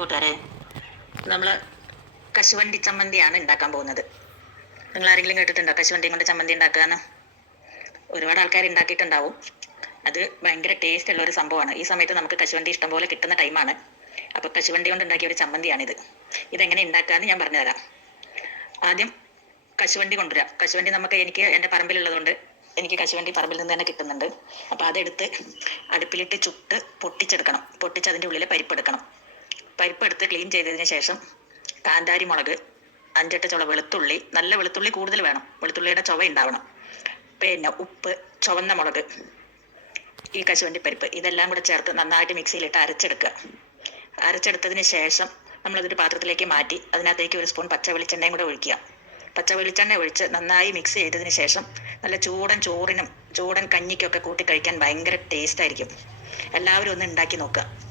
കൂട്ടുകാരെ. നമ്മൾ കശുവണ്ടി ചമ്മന്തിയാണ് ഉണ്ടാക്കാൻ പോകുന്നത്. നിങ്ങൾ ആരെങ്കിലും കേട്ടിട്ടുണ്ടോ കശുവണ്ടി കൊണ്ട് ചമ്മന്തി ഉണ്ടാക്കുകയെന്ന് ഒരുപാട് ആൾക്കാർ ഉണ്ടാക്കിയിട്ടുണ്ടാവും അത് ഭയങ്കര ടേസ്റ്റ് ഉള്ള ഒരു സംഭവമാണ്. ഈ സമയത്ത് നമുക്ക് കശുവണ്ടി ഇഷ്ടംപോലെ കിട്ടുന്ന ടൈമാണ് അപ്പോൾ കശുവണ്ടി കൊണ്ട് ഉണ്ടാക്കിയ ഒരു ചമ്മന്തിയാണിത്. ഇതെങ്ങനെ ഉണ്ടാക്കാമെന്ന് ഞാൻ പറഞ്ഞുതരാം ആദ്യം കശുവണ്ടി കൊണ്ടുവരാം. കശുവണ്ടി നമുക്ക് എനിക്ക് എന്റെ പറമ്പിലുള്ളതുകൊണ്ട് എനിക്ക് കശുവണ്ടി പറമ്പിൽ നിന്ന് തന്നെ കിട്ടുന്നുണ്ട്. അപ്പോൾ അതെടുത്ത് അടുപ്പിലിട്ട് ചുട്ട് പൊട്ടിച്ചെടുക്കണം. പൊട്ടിച്ച് അതിന്റെ ഉള്ളിൽ പരിപ്പെടുക്കണം പരിപ്പെടുത്ത് ക്ലീൻ ചെയ്തതിന് ശേഷം കാന്താരി മുളക് അഞ്ചെട്ട് ചുള വെളുത്തുള്ളി നല്ല വെളുത്തുള്ളി കൂടുതൽ വേണം. വെളുത്തുള്ളിയുടെ ചുവ ഉണ്ടാവണം. പിന്നെ ഉപ്പ് ചുവന്ന മുളക് ഈ കശുവണ്ടി പരിപ്പ് ഇതെല്ലാം കൂടെ ചേർത്ത് നന്നായിട്ട് മിക്സിയിലിട്ട് അരച്ചെടുക്കുക. അരച്ചെടുത്തതിന് ശേഷം നമ്മളതൊരു പാത്രത്തിലേക്ക് മാറ്റി അതിനകത്തേക്ക് ഒരു സ്പൂൺ പച്ച വെളിച്ചെണ്ണയും കൂടെ ഒഴിക്കുക. പച്ച വെളിച്ചെണ്ണ ഒഴിച്ച് നന്നായി മിക്സ് ചെയ്തതിന് ശേഷം നല്ല ചൂടൻ ചോറിനും ചൂടൻ കഞ്ഞിക്കൊക്കെ കൂട്ടി കഴിക്കാൻ ഭയങ്കര ടേസ്റ്റ് ആയിരിക്കും. എല്ലാവരും ഒന്ന് ഉണ്ടാക്കി നോക്കുക.